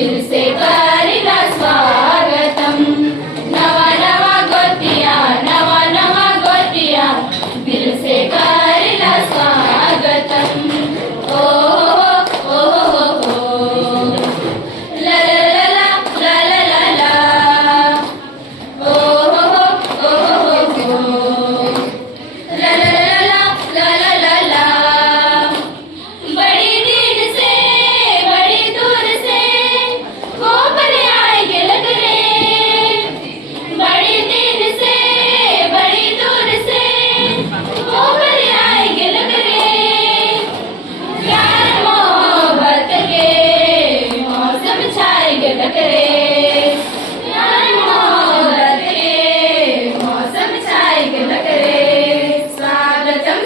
दिल से करिला स्वागतम नवा नवा गोतिया दिल से करिला स्वागतम ओ हो ला ला ला ला ला ला ला ओ हो ला ला ला ला ला ला ला बड़ी दिन से बड़ी दूर से गोबर आएंगे लग रे बड़ी दिन से बड़ी दूर से गोबर आएंगे लग रे प्यार मोहब्बत के मौसम छाएंगे लग रे प्यार मोहब्बत के मौसम छाएंगे लग रे स्वागतम